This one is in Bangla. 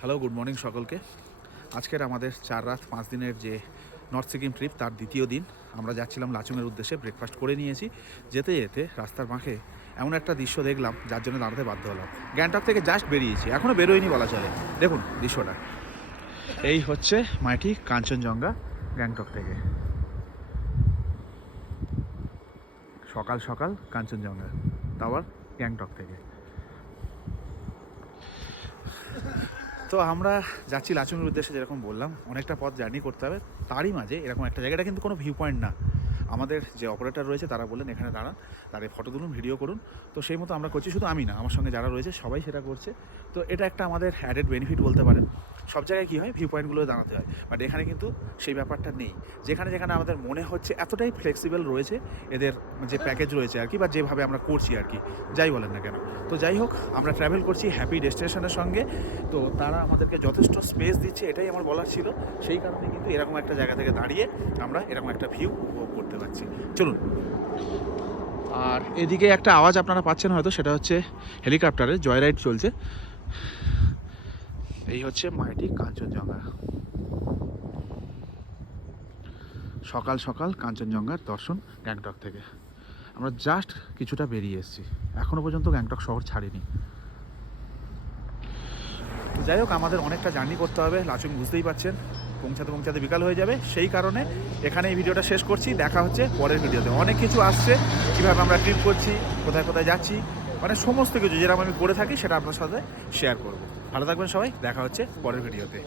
হ্যালো, গুড মর্নিং সকলকে। আজকের আমাদের 4 রাত 5 দিনের যে নর্থ সিকিম ট্রিপ তার দ্বিতীয় দিন। আমরা যাচ্ছিলাম লাচুংয়ের উদ্দেশ্যে। ব্রেকফাস্ট করে নিয়েছি। যেতে যেতে রাস্তার মাঝে এমন একটা দৃশ্য দেখলাম যার জন্য দাঁড়াতে বাধ্য হলাম। গ্যাংটক থেকে জাস্ট বেরিয়েছি, এখনও বেরোয়নি বলা চলে। দেখুন দৃশ্যটা, এই হচ্ছে মাইটি কাঞ্চনজঙ্ঘা গ্যাংটক থেকে। সকাল সকাল কাঞ্চনজঙ্ঘা, তারপর গ্যাংটক থেকে। তো আমরা যাচ্ছি লাচুংয়ের উদ্দেশ্যে, যেরকম বললাম অনেকটা পথ জার্নি করতে হবে। তারই মাঝে এরকম একটা জায়গাটা কিন্তু কোনো ভিউ পয়েন্ট না। আমাদের যে অপারেটর রয়েছে তারা বললেন এখানে দাঁড়ান, দাঁড়িয়ে ফটো তুলুন, ভিডিও করুন। তো সেই মতো আমরা করছি, শুধু আমি না, আমার সঙ্গে যারা রয়েছে সবাই সেটা করছে। তো এটা একটা আমাদের অ্যাডেড বেনিফিট বলতে পারেন। সব জায়গায় কী হয়, ভিউ পয়েন্টগুলো দাঁড়াতে হয়, বাট এখানে কিন্তু সেই ব্যাপারটা নেই। যেখানে যেখানে আমাদের মনে হচ্ছে এতটাই ফ্লেক্সিবল রয়েছে এদের যে প্যাকেজ রয়েছে আর কি, বা যেভাবে আমরা করছি আর কি, যাই বলেন না কেন। তো যাই হোক, আমরা ট্রাভেল করছি হ্যাপি ডেস্টিনেশনের সঙ্গে। তো তারা আমাদেরকে যথেষ্ট স্পেস দিচ্ছে, এটাই আমার বলার ছিল। সেই কারণে কিন্তু এরকম একটা জায়গা থেকে দাঁড়িয়ে আমরা এরকম একটা ভিউ উপভোগ করতে পারছি। চলুন। আর এদিকে একটা আওয়াজ আপনারা পাচ্ছেন হয়তো, সেটা হচ্ছে হেলিকপ্টারের জয় রাইড চলছে। এই হচ্ছে মাইটি কাঞ্চনজঙ্ঘা। সকাল সকাল কাঞ্চনজঙ্ঘার দর্শন গ্যাংটক থেকে। আমরা জাস্ট কিছুটা বেরিয়ে এসেছি, এখনও পর্যন্ত গ্যাংটক শহর ছাড়িনি। যাই হোক, আমাদের অনেকটা জার্নি করতে হবে লাচুং, বুঝতেই পারছেন। পৌঁছাতে পৌঁছাতে বিকাল হয়ে যাবে। সেই কারণে এখানে এই ভিডিওটা শেষ করছি। দেখা হচ্ছে পরের ভিডিওতে। অনেক কিছু আসছে, কীভাবে আমরা ট্রিপ করছি, কোথায় কোথায় যাচ্ছি, মানে সমস্ত কিছু যেরকম আমি করে থাকি সেটা আপনার সাথে শেয়ার করব। ভালো থাকবেন সবাই, দেখা হচ্ছে পরের ভিডিওতে।